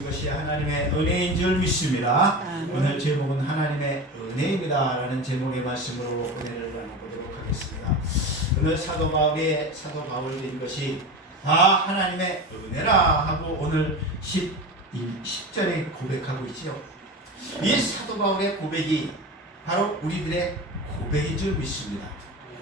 이것이 하나님의 은혜인 줄 믿습니다. 아멘. 오늘 제목은 하나님의 은혜입니다 라는 제목의 말씀으로 은혜를 나눠보도록 하겠습니다. 오늘 사도 바울이 것이 다 하나님의 은혜라 하고 오늘 10절에 고백하고 있죠. 이 사도 바울의 고백이 바로 우리들의 고백인 줄 믿습니다.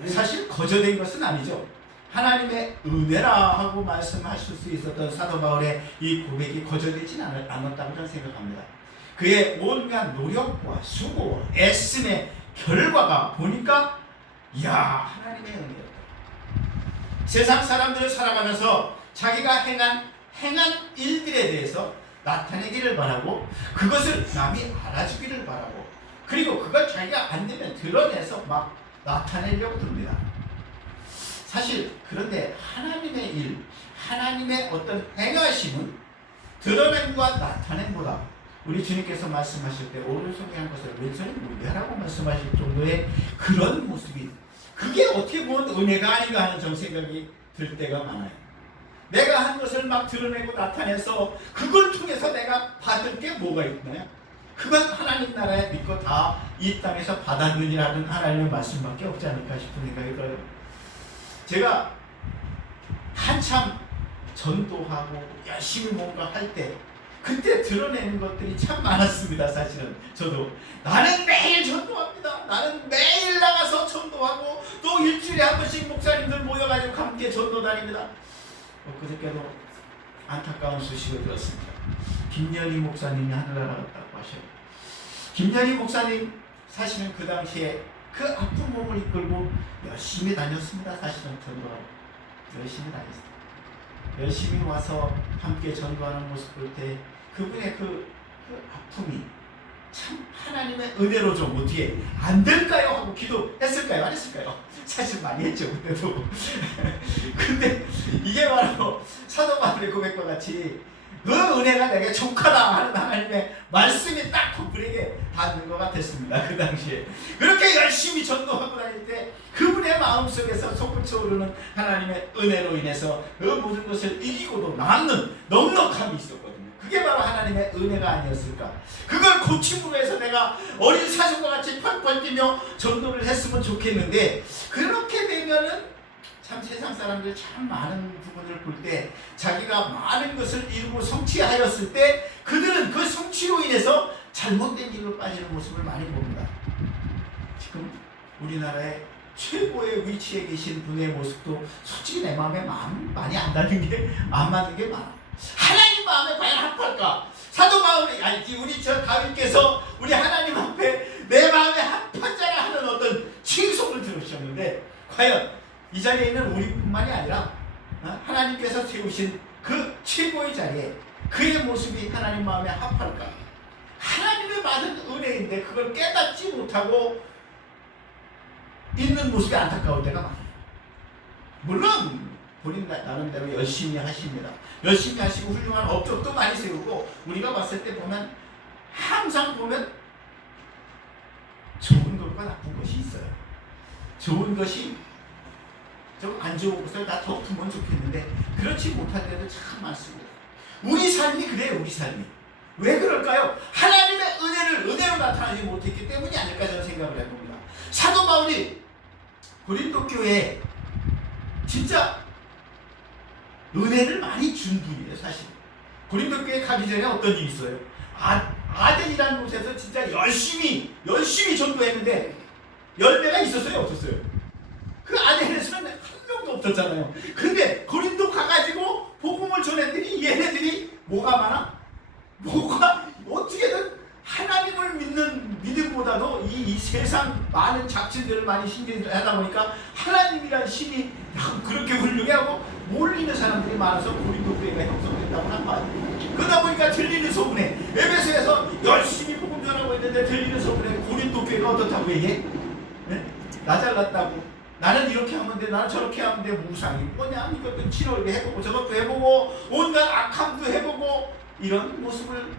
사실 거저된 것은 아니죠. 하나님의 은혜라 하고 말씀하실 수 있었던 사도 바울의 이 고백이 거저되진 않았다고 저는 생각합니다. 그의 온갖 노력과 수고와 애씀의 결과가 보니까 이야, 하나님의 은혜였다. 세상 사람들을 살아가면서 자기가 행한 일들에 대해서 나타내기를 바라고 그것을 남이 알아주기를 바라고 그리고 그걸 자기가 안 되면 드러내서 막 나타내려고 듭니다. 사실 그런데 하나님의 일, 하나님의 어떤 행하심은 드러냄과 나타냄보다 우리 주님께서 말씀하실 때 오른손에 한 것을 왼손에 물려라고 말씀하실 정도의 그런 모습이, 그게 어떻게 보면 은혜가 아닌가 하는 전 생각이 들 때가 많아요. 내가 한 것을 막 드러내고 나타내서 그걸 통해서 내가 받을 게 뭐가 있나요? 그건 하나님 나라에 믿고 다 이 땅에서 받았느니라는 하나님의 말씀밖에 없지 않을까 싶은 생각이 들어요. 제가 한참 전도하고 열심히 뭔가 할 때 그때 드러내는 것들이 참 많았습니다. 사실은 저도 나는 매일 전도합니다. 나는 매일 나가서 전도하고 또 일주일에 한 번씩 목사님들 모여가지고 함께 전도 다닙니다. 그저께도 안타까운 소식을 들었습니다. 김연희 목사님이 하늘나라 갔다고 하셔요. 김연희 목사님 사실은 그 당시에 그 아픈 몸을 이끌고 열심히 다녔습니다. 사실은 전도하고 열심히 다녔어요. 열심히 와서 함께 전도하는 모습 볼 때 그분의 그 아픔이 참 하나님의 은혜로 좀 어떻게 안 될까요? 하고 기도했을까요? 안 했을까요? 사실 많이 했죠. 그때도. 근데 이게 바로 사도 바울의 고백과 같이 그 은혜가 내게 족하다 하는 하나님의 말씀이 딱 그분에게 닿는 것 같았습니다. 그 당시에 그렇게 열심히 전도하고 다닐 때 그분의 마음속에서 솟구쳐 오르는 하나님의 은혜로 인해서 그 모든 것을 이기고도 남는 넉넉함이 있었거든요. 그게 바로 하나님의 은혜가 아니었을까. 그걸 고침으로 해서 내가 어린 사슴과 같이 펄펄 뛰며 전도를 했으면 좋겠는데, 그렇게 되면은 참 세상 사람들 참 많은 부분을 볼 때 자기가 많은 것을 이루고 성취하였을 때 그들은 그 성취로 인해서 잘못된 일로 빠지는 모습을 많이 봅니다. 지금 우리나라의 최고의 위치에 계신 분의 모습도 솔직히 내 마음에 많이 안 맞는 게 많아. 하나님 마음에 과연 합할까? 사도 바울이 아니지 우리 다윗께서 우리 하나님 앞에 내 마음에 합하자라 하는 어떤 칭송을 들으셨는데, 과연 이 자리에 있는 우리뿐만이 아니라 하나님께서 세우신 그 최고의 자리에 그의 모습이 하나님 마음에 합할까? 하나님의 받은 은혜인데 그걸 깨닫지 못하고 있는 모습이 안타까울 때가 많아요. 물론 본인 나름대로 열심히 하십니다. 열심히 하시고 훌륭한 업적도 많이 세우고 우리가 봤을 때 보면 항상 보면 좋은 것과 나쁜 것이 있어요. 좋은 것이 좀 안 좋은 것을 다 덮으면 좋겠는데 그렇지 못할 때도 참 많습니다. 우리 삶이 그래요. 우리 삶이 왜 그럴까요? 하나님의 은혜로 나타나지 못했기 때문이 아닐까 저는 생각을 해봅니다. 사도 바울이 고린도 교회에 진짜 은혜를 많이 준 분이에요. 사실 고린도 교회 가기 전에 어떤 일이 있어요? 아덴이라는 곳에서 진짜 열심히 전도했는데 열매가 있었어요? 없었어요? 그 아덴에서는 한 명도 없었잖아요. 근데 고린도 가가지고 복음을 전했더니 얘네들이 뭐가 많아? 어떻게든 하나님을 믿는 믿음보다도 이 세상 많은 작친들을 많이 신경하다 보니까 하나님이란 신이 그렇게 훌륭해하고 몰리는 사람들이 많아서 고린도 교회가 형성됐다고 한 거예요. 그러다 보니까 들리는 소문에 에베소에서 열심히 복음 전하고 있는데 들리는 소문에 고린도 교회가 어떻다고 얘기해? 네? 나 잘났다고. 나는 이렇게 하면 돼, 나는 저렇게 하면 돼. 무상이 뭐냐, 이것도 치료를 해보고 저것도 해보고 온갖 악함도 해보고 이런 모습을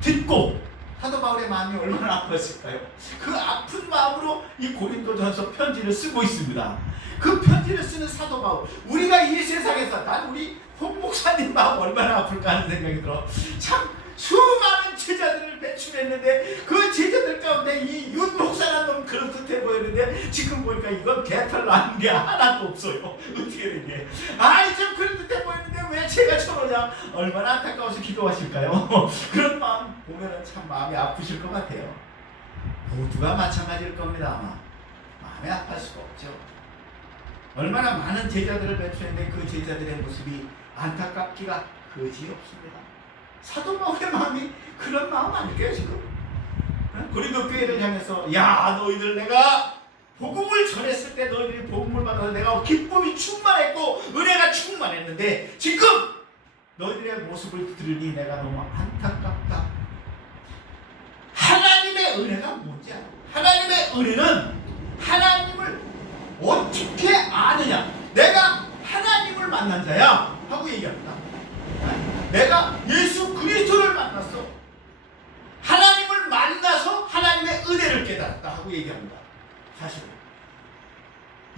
듣고 사도 바울의 마음이 얼마나 아팠을까요? 그 아픈 마음으로 이 고린도전서 편지를 쓰고 있습니다. 그 편지를 쓰는 사도 바울, 우리가 이 세상에서 난 우리 홍 목사님 마음 얼마나 아플까 하는 생각이 들어. 참 수많은 제자들을 배출했는데 그 제자들 가운데 이 윤 목사라는 놈 그럴듯해 보였는데 지금 보니까 이건 개털 나는 게 하나도 없어요. 어떻게 된 게? 아니 좀 그럴듯해 보였는데 왜 제가 저러냐? 얼마나 안타까워서 기도하실까요? 그런 마음 보면은 참 마음이 아프실 것 같아요. 모두가 마찬가지일 겁니다. 아마 마음이 아플 수가 없죠. 얼마나 많은 제자들을 배출했는데 그 제자들의 모습이 안타깝기가 그지없습니다. 사도 바울의 마음이 그런 마음 아닐까요 지금? 고린도 교회를 향해서 야 너희들 내가 복음을 전했을 때 너희들이 복음을 받아서 내가 기쁨이 충만했고 은혜가 충만했는데 지금 너희들의 모습을 들으니 내가 너무 안타깝다. 하나님의 은혜가 뭔지 알아? 하나님의 은혜는 하나님을 어떻게 아느냐? 내가 하나님을 만난 자야 하고 얘기합니다. 내가 예수 그리스도를 만났어. 하나님을 만나서 하나님의 은혜를 깨달았다 하고 얘기합니다. 사실은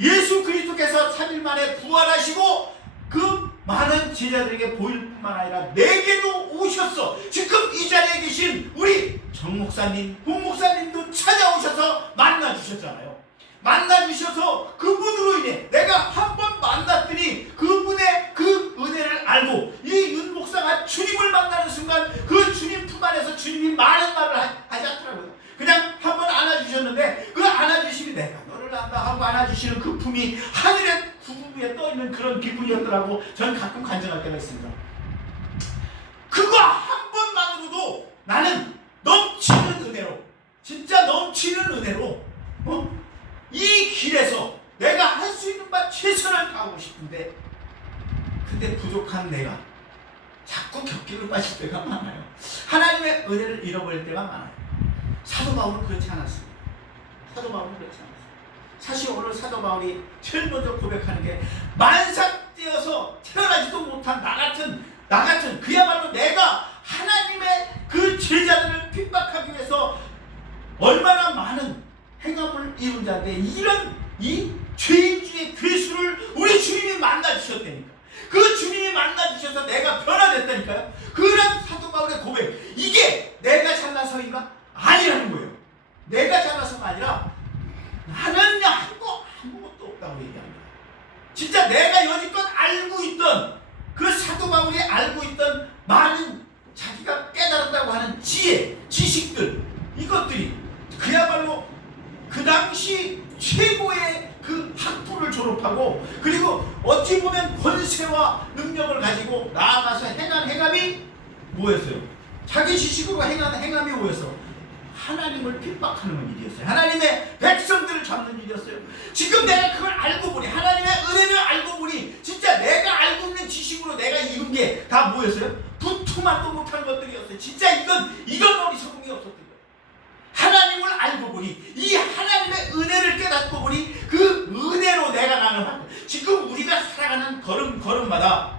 예수 그리스도께서 3일 만에 부활하시고 그 많은 제자들에게 보일 뿐만 아니라 내게도 오셨어. 지금 이 자리에 계신 우리 정 목사님, 홍 목사님도 찾아오셔서 만나주셨잖아요. 만나주셔서 그분으로 인해 내가 한 번 만났더니 그분의 그 은혜를 알고 이 윤 목사가 주님을 만나는 순간 그 주님 품 안에서 주님이 많은 말을 하지 않더라고요. 그냥 한 번 안아주셨는데 그 안아주심이 내가 너를 안다 하고 안아주시는 그 품이 하늘의 구름 위에 떠있는 그런 기분이었더라고. 저는 가끔 간증할 때가 있습니다. 그거 한 번만으로도 나는 넘치는 은혜로, 진짜 넘치는 은혜로 이 길에서 내가 할 수 있는 바 최선을 다하고 싶은데 근데 부족한 내가 자꾸 격기를 빠질 때가 많아요. 하나님의 은혜를 잃어버릴 때가 많아요. 사도 바울은 그렇지 않았습니다. 사도 바울은 그렇지 않았습니다. 사실 오늘 사도 바울이 제일 먼저 고백하는 게 만삭되어서 태어나지도 못한 나 같은 그야말로 내가 하나님의 그 제자들을 핍박하기 위해서 얼마나 많은 행함을 이룬 자인데 이런 이 죄인 중에 괴수를 우리 주님이 만나주셨다니까. 그 주님이 만나주셔서 내가 변화됐다니까요. 그런 사도 바울의 고백, 이게 내가 잘나서인가? 아니라는 거예요. 내가 잘나서가 아니라 나는 아무것도 없다고 얘기합니다. 진짜 내가 여지껏 알고 있던 그 사도 바울이 알고 있던 많은 자기가 깨달았다고 하는 지혜, 지식들, 이것들이 그야말로 그 당시 최고의 그 학부를 졸업하고 그리고 어찌 보면 권세와 능력을 가지고 나아가서 행한 행함이 뭐였어요? 자기 지식으로 행한 행함이 뭐였어? 하나님을 핍박하는 일이었어요. 하나님의 백성들을 잡는 일이었어요. 지금 내가 그걸 알고 보니, 하나님의 은혜를 알고 보니 진짜 내가 알고 있는 지식으로 내가 이룬 게 다 뭐였어요? 부투만도 못한 것들이었어요. 진짜 이건 어리석음이 없었던 거예요. 하나님을 알고 보니, 이 하나님의 은혜를 깨닫고 보니 그 은혜로 내가 나아가는, 지금 우리가 살아가는 걸음마다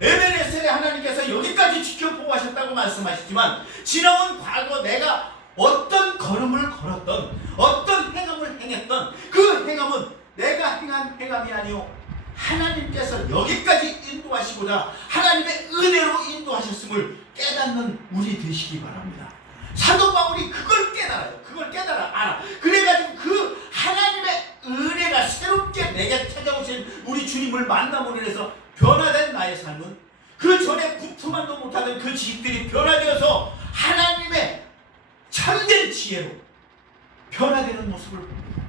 에베레스트에 하나님께서 여기까지 지켜보고 하셨다고 말씀하셨지만 지나온 과거 내가 어떤 걸음을 걸었던, 어떤 행함을 행했던 그 행함은 내가 행한 행함이 아니요 하나님께서 여기까지 인도하시고자 하나님의 은혜로 인도하셨음을 깨닫는 우리 되시기 바랍니다. 사도 바울이 그걸 깨달아요. 그걸 알아. 그래가지고 그 하나님의 은혜가 새롭게 내게 찾아오신 우리 주님을 만남으로 인해서 변화된 나의 삶은 그 전에 부투만도 못하던 그 지식들이 변화되어서 하나님의 참된 지혜로 변화되는 모습을 봅니다.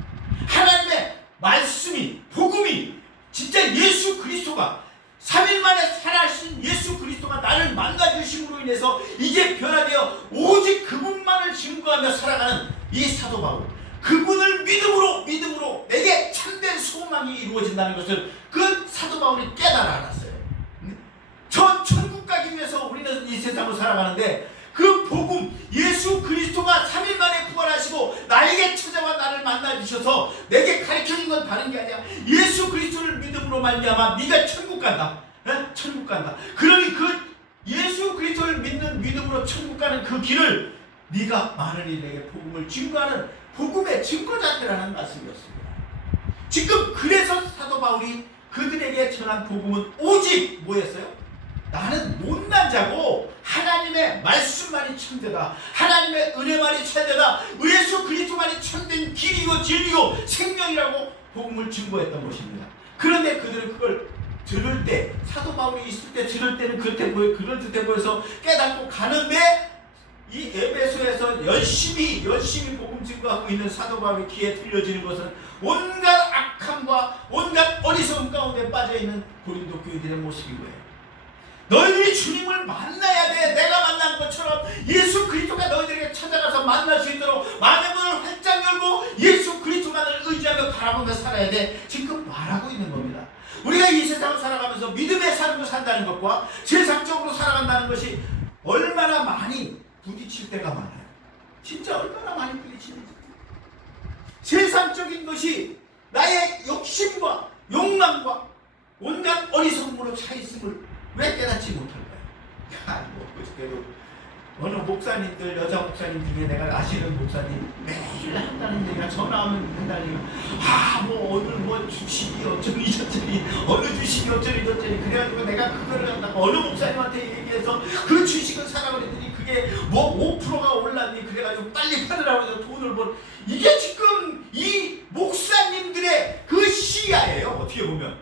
하나님의 말씀이, 복음이, 진짜 예수 그리스도가 3일 만에 살아신 예수 그리스도가 나를 만나주심으로 인해서 이제 변화되어 오직 그분만을 증거하며 살아가는 이 사도 바울, 그분을 믿음으로 내게 참된 소망이 이루어진다는 것을 그 사도 바울이 깨달아 알았어요. 저 천국 가기 위해서 우리는 이 세상을 살아가는데 그 복음, 예수 그리스도가 3일 만에 부활하시고 나에게 찾아와 나를 만나주셔서 내게 가르쳐준 건 다른 게 아니야. 예수 그리스도를 믿음으로 말미암아 네가 천국 간다. 천국 간다. 그러니 그 예수 그리스도를 믿는 믿음으로 천국 가는 그 길을 네가 많은 이들에게 복음을 증거하는 복음의 증거자들이라는 말씀이었습니다. 지금 그래서 사도 바울이 그들에게 전한 복음은 오직 뭐였어요? 나는 못난 자고 하나님의 말씀만이 참되다, 하나님의 은혜만이 참되다, 예수 그리스도만이 참된 길이고 진리고 생명이라고 복음을 증거했던 것입니다. 그런데 그들은 그걸 들을 때, 사도 바울이 있을 때 들을 때는 그럴 듯해 보여서 깨닫고 가는데, 이 에베소에서 열심히 복음 증거하고 있는 사도 바울의 귀에 들려지는 것은 온갖 악함과 온갖 어리석음 가운데 빠져있는 고린도 교인들의 모습인 거예요. 너희들이 주님을 만나야 돼. 내가 만난 것처럼 예수 그리스도가 너희들에게 찾아가서 만날 수 있도록 마음의 문을 활짝 열고 예수 그리스도만을 의지하며 바라보며 살아야 돼. 지금 말하고 있는 겁니다. 우리가 이 세상을 살아가면서 믿음의 삶을 산다는 것과 세상적으로 살아간다는 것이 얼마나 많이 부딪힐 때가 많아요. 진짜 얼마나 많이 부딪히는지. 세상적인 것이 나의 욕심과 욕망과 온갖 어리석음으로 차 있음을 왜 깨닫지 못할까요? 그저께도 어느 목사님들, 여자 목사님 중에 내가 아시는 목사님 매일 한다는 얘기가, 전화하면 한다는 얘기가, 오늘 주식이 어쩌니 저쩌니, 어느 주식이 어쩌니 저쩌니, 그래가지고 내가 그거를 갖다가 어느 목사님한테 얘기해서 그 주식을 사라고 그랬더니 그게 5%가 올랐니, 그래가지고 빨리 팔으라고 해서 돈을 이게 지금 이 목사님들의 그 시야예요. 어떻게 보면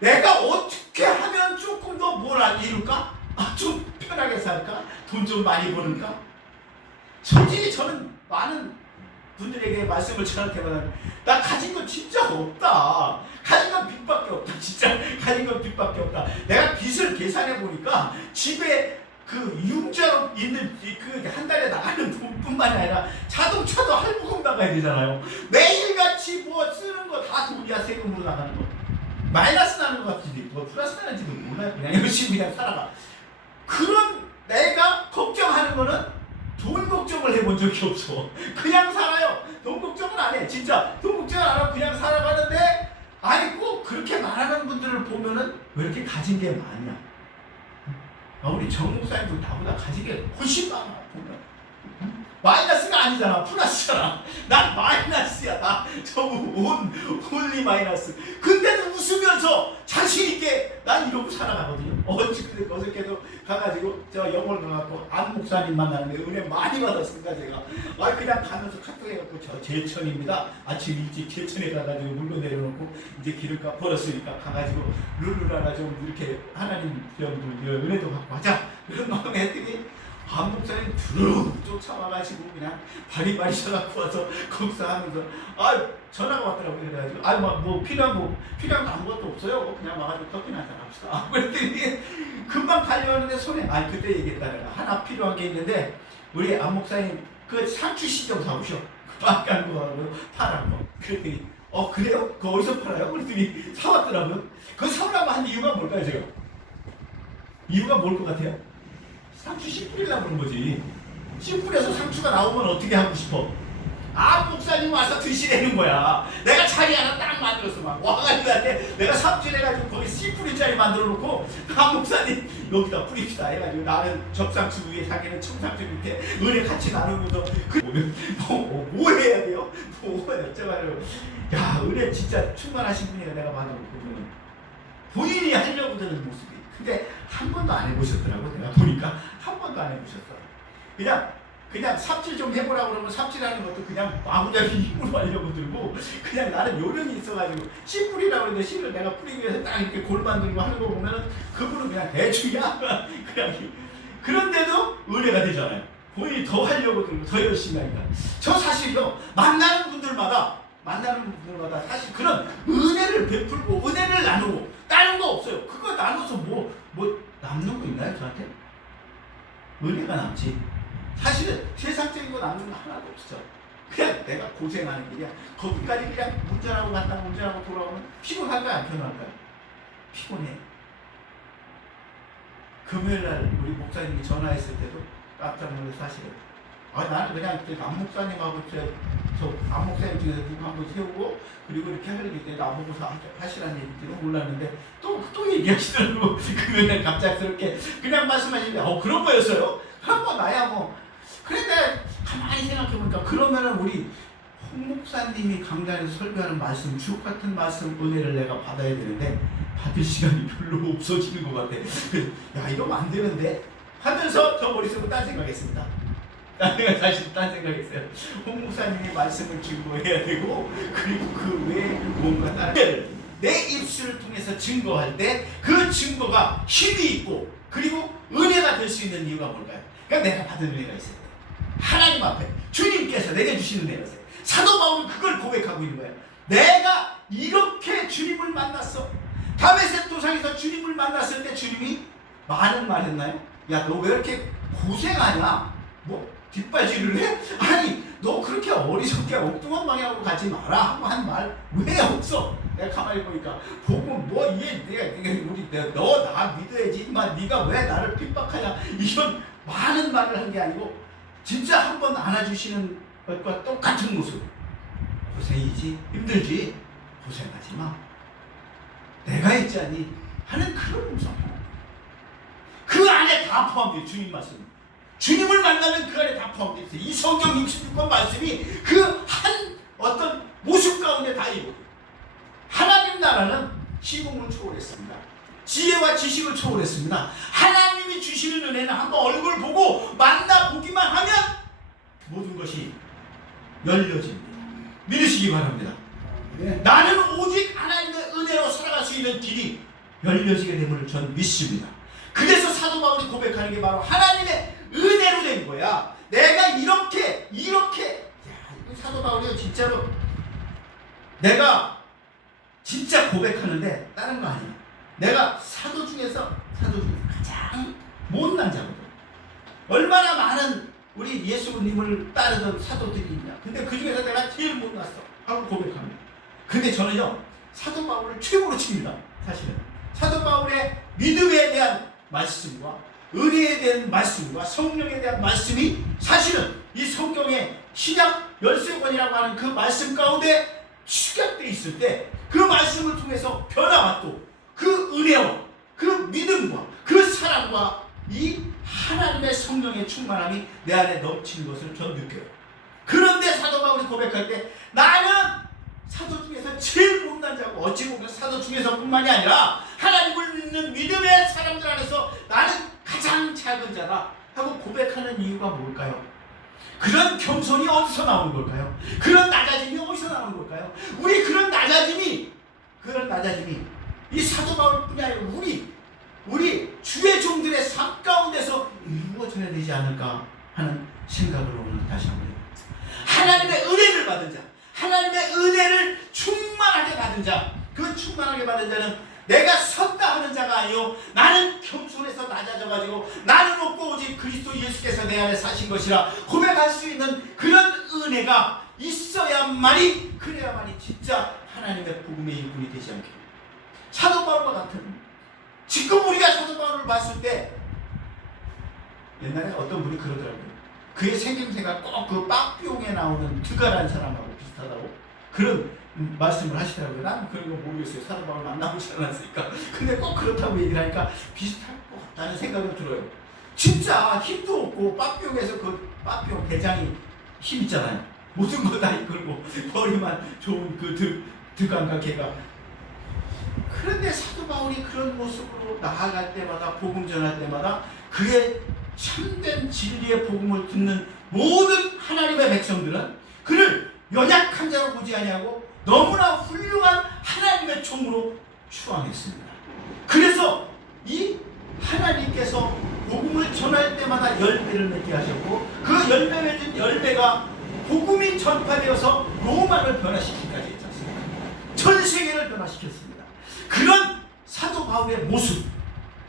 내가 어떻게 하면 조금 더 이룰까? 좀 편하게 살까? 돈 좀 많이 버는가? 솔직히 저는 많은 분들에게 말씀을 전할 때마다 나 가진 건 진짜 없다. 가진 건 빚밖에 없다. 진짜 가진 건 빚밖에 없다. 내가 빚을 계산해 보니까 집에 그 융자로 있는 그 한 달에 나가는 돈뿐만이 아니라 자동차도 할부금 나가야 되잖아요. 매일같이 쓰는 거 다 돈이야. 세금으로 나가는 거. 마이너스 나는 것 같은데 플러스 나는지도 몰라요. 그냥 열심히 그냥 살아가. 그런 내가 걱정하는 거는 돈 걱정을 해본 적이 없어. 그냥 살아요. 돈 걱정은 안 해. 진짜 돈 걱정을 안 하고 그냥 살아가는데, 아니 꼭 그렇게 말하는 분들을 보면은 왜 이렇게 가진 게 많냐? 우리 정 목사님도 나보다 가진 게 훨씬 많아. 보면 마이너스가 아니잖아. 플러스잖아. 난 마이너스야. 온리 마이너스. 근데도 웃으면서 자신있게 난 이러고 살아가거든요. 어저께도 가가지고 저 영월 가갖고 안 목사님 만나는데 은혜 많이 받았습니다. 제가 그냥 가면서 카톡 해갖고 저 제천입니다. 아침 일찍 제천에 가가지고 물건 내려놓고 이제 길을 걸었으니까 가가지고 룰루라나 좀 이렇게 하나님 좀 은혜도 갖고 하자 이런 마음에 했더니 한 목사님 두루 쫓아와가지고 그냥 바리바리 쳐갖고 와서 거기서 하면서 전화가 왔더라고요. 그래가지고 필요한 거 아무것도 없어요. 그냥 와가지고 커피나 한잔 합시다. 그랬더니 금방 달려오는데 손에 그때 얘기했다. 내가 하나 필요한 게 있는데 우리 안 목사님 그 상추씨 좀 사오셔. 빨간 거하고 파란 거. 그랬더니 그래요? 그거 어디서 팔아요? 그랬더니 사왔더라고요. 그거 사오라고 한 이유가 뭘까요? 제가 이유가 뭘 것 같아요? 상추 씨 뿌리려고 그런 거지. 씨 뿌려서 상추가 나오면 어떻게 하고 싶어? 목사님 와서 드시라는 거야. 내가 자리 하나 딱 만들었어. 막 와가지고 내가 삽질해가지고 거기 씨 뿌릴 자리 만들어 놓고 목사님 여기다 뿌립시다 해가지고 나는 접상추 위에 자기는 청상추 밑에 은혜 같이 나누면서 뭐 해야 돼요? 뭐 여쭤봐요. 야, 은혜 진짜 충만하신 분이야. 내가 봐도 그분은 본인이 하려고 드는 모습이. 근데 한 번도 안 해보셨더라고. 내가 보니까 한 번도 안 해보셨어. 그냥 삽질 좀 해보라고 그러면 삽질하는 것도 그냥 마구잡이 힘으로 하려고 들고, 그냥 나는 요령이 있어가지고 씨 뿌리라고 했는데 씨를 내가 뿌리기 위해서 딱 이렇게 골 만들고 하는 거 보면은 그분은 그냥 대충이야. 그냥 그런데도 은혜가 되잖아요. 본인이 더 하려고 들고 더 열심히 하니까. 저 사실요, 만나는 분들마다 사실 그런 은혜를 베풀고 은혜를 나누고 다른 거 없어요. 그거 나눠서 뭐 남는 거 있나요? 저한테? 은혜가 남지. 사실은 세상적인 거 남는 거 하나도 없어. 그냥 내가 고생하는 길이야. 거기까지 그냥 운전하고 갔다가 운전하고 돌아오면 피곤할까요? 안 피곤할까요? 피곤해. 금요일날 우리 목사님이 전화했을 때도 깜짝 놀라서 사실은 나는 그냥 안 목사님하고 저 안 목사님 중에서 누구 한 번 세우고 그리고 이렇게 하려고 했더니 나보고서 하시라는 얘기지는 몰랐는데 또 얘기하시더라고. 금요일날 갑작스럽게 그냥 말씀하시는데 그런 거였어요? 한 번 나야 그런데 가만히 생각해보니까 그러면은 우리 홍 목사님이 강단에서 설교하는 말씀, 주옥 같은 말씀, 은혜를 내가 받아야 되는데 받을 시간이 별로 없어지는 것 같아. 야, 이러면 안 되는데 하면서 저 머릿속으로 딴 생각했습니다. 내가 사실 딴 생각했어요. 홍 목사님이 말씀을 증거해야 되고, 그리고 그 외에 뭔가 다른 내 입술을 통해서 증거할 때 그 증거가 힘이 있고, 그리고 은혜가 될 수 있는 이유가 뭘까요? 그러니까 내가 받은 은혜가 있어요. 하나님 앞에 주님께서 내게 주시는 은혜가. 사도 바울은 그걸 고백하고 있는 거예요. 내가 이렇게 주님을 만났어. 다메섹 도상에서 주님을 만났을 때 주님이 많은 말 했나요? 야, 너 왜 이렇게 고생하냐? 뭐 뒷발질을 해? 아니, 너 그렇게 어리석게 엉뚱한 방향으로 가지 마라 하고 한 말 왜 없어? 내가 가만히 보니까 보고 뭐 이게 내가 너 나 믿어야지. 인마 네가 왜 나를 핍박하냐? 이런 많은 말을 한 게 아니고 진짜 한 번 안아주시는 것과 똑같은 모습. 고생이지, 힘들지, 고생하지 마. 내가 있자니 하는 그런 모습. 그 안에 다 포함돼요. 주님 말씀. 주님을 만나면 그 안에 다 포함되어 있어요. 이 성경 66권 말씀이 그 한 어떤 모습 가운데 다 있고, 하나님 나라는 시공을 초월했습니다. 지혜와 지식을 초월했습니다. 하나님이 주시는 은혜는 한번 얼굴 보고 만나보기만 하면 모든 것이 열려집니다. 믿으시기 바랍니다. 네. 나는 오직 하나님의 은혜로 살아갈 수 있는 길이 열려지게 됨을 전 믿습니다. 그래서 사도 바울이 고백하는 게 바로 하나님의 은혜로 된 거야. 내가 이렇게 사도 바울이 진짜로 내가 진짜 고백하는데 다른 거 아니야. 내가 사도 중에서 가장 못난 자거든. 얼마나 많은 우리 예수님을 따르던 사도들이 있냐. 근데 그 중에서 내가 제일 못났어 하고 고백합니다. 근데 저는요, 사도 바울을 최고로 칩니다. 사실은 사도 바울의 믿음에 대한 말씀과 은혜에 대한 말씀과 성령에 대한 말씀이 사실은 이 성경의 신약 열쇠권이라고 하는 그 말씀 가운데 축약되어 있을 때 그 말씀을 통해서 변화받고 그 은혜와 그 믿음과 그 사랑과 이 하나님의 성령의 충만함이 내 안에 넘치는 것을 전 느껴요. 그런데 사도 바울이 고백할 때 나는 사도 중에서 제일 못난 자고, 어찌 보면 사도 중에서뿐만이 아니라 하나님을 믿는 믿음의 사람들 안에서 나는 가장 작은 자다 하고 고백하는 이유가 뭘까요? 그런 겸손이 어디서 나오는 걸까요? 그런 낮아짐이 어디서 나오는 걸까요? 우리 그런 낮아짐이 이 사도 바울뿐이 아니라 우리 주의 종들의 삶 가운데서 이루어져야 되지 않을까 하는 생각을 오늘 다시 한번 해요. 하나님의 은혜를 받은 자, 하나님의 은혜를 충만하게 받은 자, 그 충만하게 받은 자는 내가 섰다 하는 자가 아니요 나는 겸손해서 낮아져가지고 나는 없고 오직 그리스도 예수께서 내 안에 사신 것이라 고백할 수 있는 그런 은혜가 있어야만이, 그래야만이 진짜 하나님의 복음의 일꾼이 되지 않겠습니까? 사도 바울과 같은, 지금 우리가 사도 바울을 봤을 때 옛날에 어떤 분이 그러더라고요. 그의 생김새가 꼭 그 빠삐용에 나오는 드가라는 사람하고 비슷하다고 그런 말씀을 하시더라고요. 나는 그런 거 모르겠어요. 사도 바울 만나보지 않았으니까. 근데 꼭 그렇다고 얘기를 하니까 비슷할 것 같다는 생각이 들어요. 진짜 힘도 없고 빠삐용에서 그 빠삐용 대장이 힘 있잖아요. 모든 거 다 이끌고 머리만 좋은 그 드간과 걔가. 그런데 사도 바울이 그런 모습으로 나아갈 때마다, 복음 전할 때마다 그의 참된 진리의 복음을 듣는 모든 하나님의 백성들은 그를 연약한 자로 보지 아니하고 너무나 훌륭한 하나님의 종으로 추앙했습니다. 그래서 이 하나님께서 복음을 전할 때마다 열매를 맺게 하셨고, 그 열매 맺은 열매가 복음이 전파되어서 로마를 변화시키기까지 했지 않습니까? 전 세계를 변화시켰습니다. 그런 사도 바울의 모습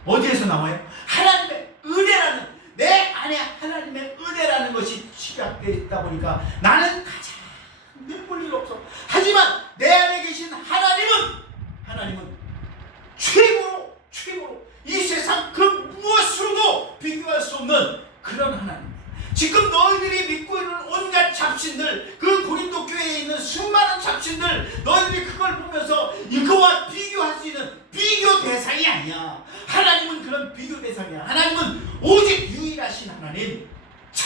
어디에서 나와요? 하나님의 은혜라는, 내 안에 하나님의 은혜라는 것이 취약되어 있다 보니까 나는 가장 눈물 일 없어. 하지만 내 안에 계신 하나님은 최고로 이 세상 그 무엇으로도 비교할 수 없는 그런 하나님. 지금 너희들이 믿고 있는 온갖 잡신들, 그 고린도 교회에 있는 수많은 잡신들, 너희들이 그걸 보면서 이거와 비교할 수 있는 비교 대상이 아니야. 하나님은 그런 비교 대상이야. 하나님은 오직 유일하신 하나님,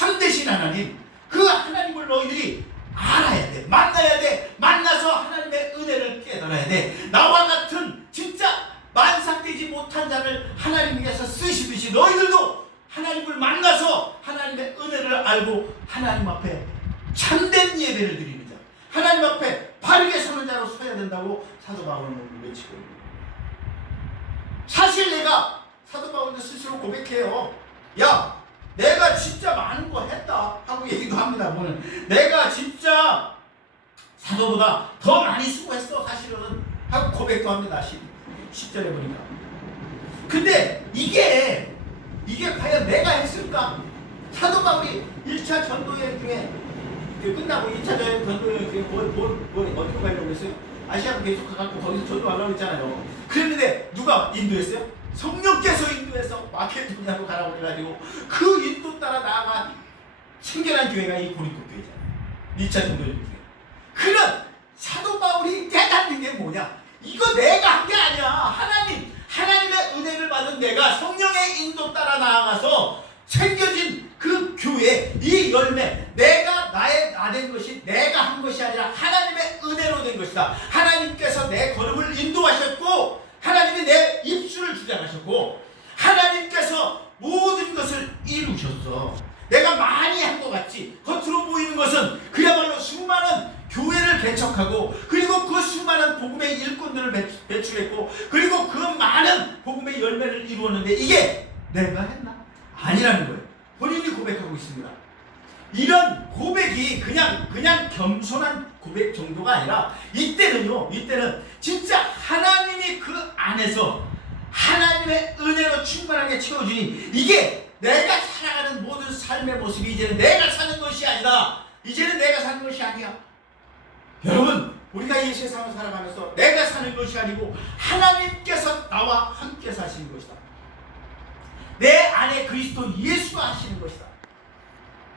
참되신 하나님, 그 하나님을 너희들이 알아야 돼. 만나야 돼. 만나서 하나님의 은혜를 깨달아야 돼. 나와 같은 진짜 만삭되지 못한 자를 하나님께서 쓰시듯이 너희들도 하나님을 만나서 하나님의 은혜를 알고 하나님 앞에 참된 예배를 드리는 자, 하나님 앞에 바르게 서는 자로 서야 된다고 사도 바울은 외치고 있습니다. 사실 내가 사도 바울도 스스로 고백해요. 야, 내가 진짜 많은 거 했다 하고 얘기도 합니다. 오늘 내가 진짜 사도보다 더 많이 수고했어 사실은 하고 고백도 합니다. 10절에 보니까. 근데 이게 과연 내가 했을까? 사도 바울이 1차 전도여행 중에 끝나고 2차 전도여행 중에 어디로 가려고 했어요? 아시아로 계속 가갖고 거기서 전도하려고 했잖아요. 그랬는데 누가 인도했어요? 성령께서 인도해서 마케도니아로 가라고 해가지고 그 인도 따라 나아간 생겨난 교회가 이 고린도 교회잖아요. 2차 전도여행 중에. 그런 사도 바울이 깨닫는 게 뭐냐? 이거 내가 한 게 아니야. 하나님의 은혜를 받은 내가 성령의 인도 따라 나아가서 생겨진 그 교회, 이 열매, 내가 나 된 것이 내가 한 것이 아니라 하나님의 은혜로 된 것이다. 하나님께서 내 걸음을 인도하셨고 하나님이 내 입술을 주장하셨고 하나님께서 모든 것을 이루셨어. 내가 많이 한 것 같지 겉으로 보이는 것은 그야말로 수많은 교회를 개척하고 그리고 그 수많은 복음의 일꾼들을 배출했고 그리고 그 많은 복음의 열매를 이루었는데 이게 내가 했나? 아니라는 거예요. 본인이 고백하고 있습니다. 이런 고백이 그냥 겸손한 고백 정도가 아니라 이때는 진짜 하나님이 그 안에서 하나님의 은혜로 충만하게 채워주니 이게 내가 살아가는 모든 삶의 모습이 이제는 내가 사는 것이 아니다. 이제는 내가 사는 것이 아니야. 여러분, 우리가 이 세상을 살아가면서 내가 사는 것이 아니고 하나님께서 나와 함께 사시는 것이다. 내 안에 그리스도 예수가 하시는 것이다.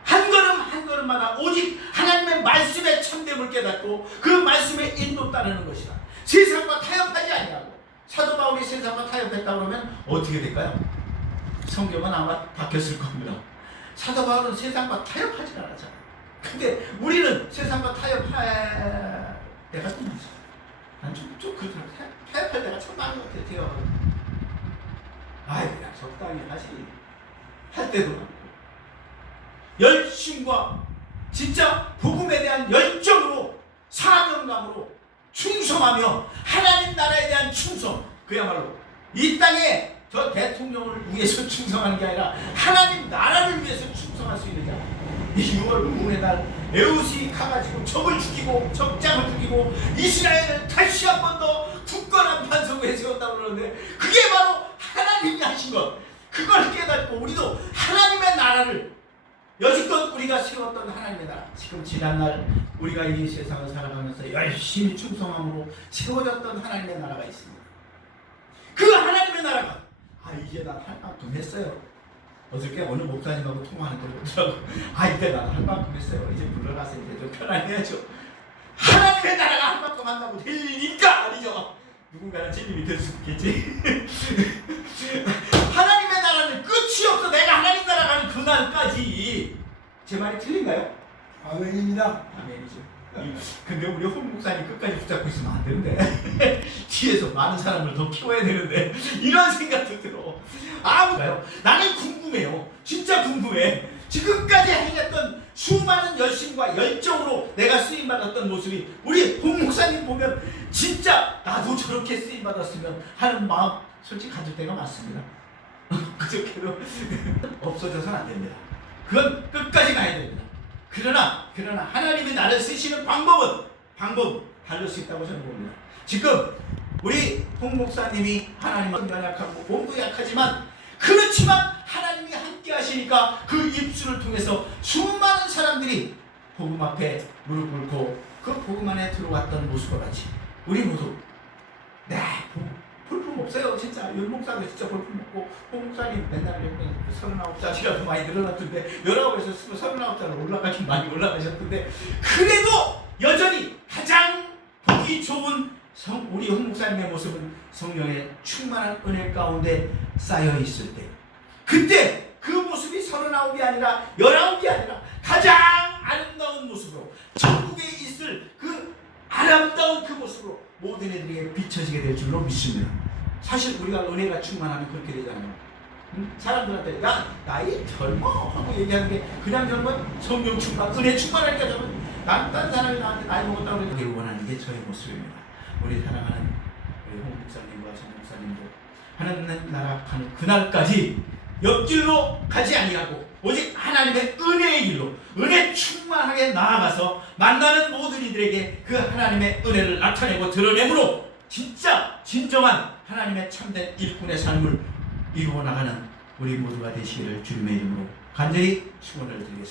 한 걸음 한 걸음마다 오직 하나님의 말씀에 참됨을 깨닫고 그 말씀에 인도 따르는 것이다. 세상과 타협하지 아니하고. 사도 바울이 세상과 타협했다 그러면 어떻게 될까요? 성경은 아마 바뀌었을 겁니다. 사도 바울은 세상과 타협하지 않았잖아요. 근데 우리는 세상과 타협할 때가 좀 있어요. 난 좀 그렇더라고요. 타협할 때가 참 많은 것 같아요. 그냥 적당히 하지. 할 때도 많고. 열심과 진짜 복음에 대한 열정으로 사명감으로 충성하며 하나님 나라에 대한 충성, 그야말로 이 땅에 저 대통령을 위해서 충성하는 게 아니라 하나님 나라를 위해서 충성할 수 있는 자. 이 6월 부분의 날 에웃이 가가지고 적을 죽이고 적장을 죽이고 이스라엘을 다시 한 번 더 굳건한 반석에 세웠다고 그러는데 그게 바로 하나님이 하신 것. 그걸 깨닫고 우리도 하나님의 나라를 여지껏 우리가 세웠던 하나님의 나라, 지금 지난날 우리가 이 세상을 살아가면서 열심히 충성함으로 세워졌던 하나님의 나라가 있습니다. 그 하나님의 나라가 이제 난 할 만큼 했어요. 어저께 어느 목사님하고 통화하는데 그러더라고. 이제 난 할 만큼 했어요. 이제 물러나서 이제 좀 편안해야죠. 하나님의 나라가 할 만큼 한다고 될 일이니까 아니죠. 누군가는 진님이 될 수 있겠지. 하나님의 나라는 끝이 없어. 내가 하나님 나라 가는 그날까지. 제 말이 틀린가요? 아멘입니다. 아멘이죠. 근데 우리 홍 목사님 끝까지 붙잡고 있으면 안 되는데 뒤에서 많은 사람을 더 키워야 되는데 이런 생각도 들어. 아무가요? 나는 궁금해요. 진짜 궁금해. 지금까지 행했던 수많은 열심과 열정으로 내가 쓰임받았던 모습이 우리 홍 목사님 보면 진짜 나도 저렇게 쓰임받았으면 하는 마음 솔직히 가질 때가 많습니다. 그저께도 없어져서는 안 됩니다. 그건 끝까지 가야 됩니다. 그러나 하나님이 나를 쓰시는 방법 다를 수 있다고 저는 봅니다. 지금 우리 홍 목사님이 하나님은 연약하고 몸도 약하지만 그렇지만 하나님이 함께 하시니까 그 입술을 통해서 수많은 사람들이 복음 앞에 무릎 꿇고 그 복음 안에 들어왔던 모습과 같이 우리 모두 볼품 없어요. 진짜 율 목사도 진짜 볼품 없고 홍 목사님 맨날 39자시라도 많이 늘어났던데 19에서 39자로 올라가긴 많이 올라가셨던데 그래도 여전히 가장 보기 좋은 우리 홍 목사님의 모습은 성령의 충만한 은혜 가운데 쌓여 있을 때 그때 그 모습이 39이 아니라 19이 아니라 가장 아름다운 모습으로 천국에 있을 그 아름다운 그 모습으로 모든 애들에게 비춰지게 될 줄로 믿습니다. 사실 우리가 은혜가 충만하면 그렇게 되잖아요. 사람들한테 야 나이 젊어 하고 얘기하는 게 그냥 젊은 성령 충만 은혜 충만하니까 젊은 딴 사람이 나한테 나이 먹었다고 그러기를 원하는 게 저의 모습입니다. 우리 사랑하는 우리 홍 목사님과 정 목사님도 하나님 나라 가는 그날까지 옆길로 가지 아니하고 오직 하나님의 은혜의 길로 은혜 충만하게 나아가서 만나는 모든 이들에게 그 하나님의 은혜를 나타내고 드러내므로 진짜 진정한 하나님의 참된 일꾼의 삶을 이루어 나가는 우리 모두가 되시기를 주님의 이름으로 간절히 축원을 드리겠습니다.